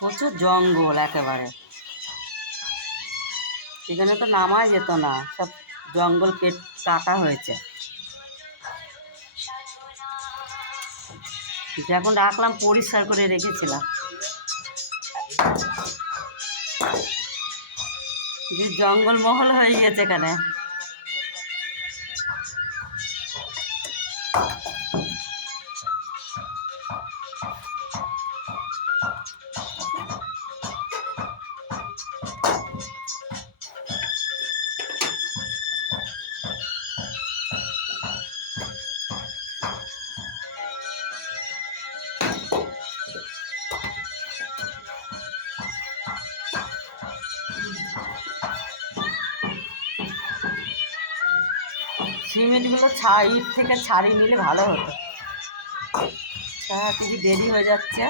প্রচুর জঙ্গল একেবারে, এখানে তো নামাই যেত না, সব জঙ্গল কাটা হয়েছে। যখন রাখলাম পরিষ্কার করে রেখেছিলাম, যে জঙ্গলমহল হয়ে গেছে এখানে। সিমেন্টগুলো ইট থেকে ছাড়িয়ে নিলে ভালো হতো। কি দেরি হয়ে যাচ্ছে।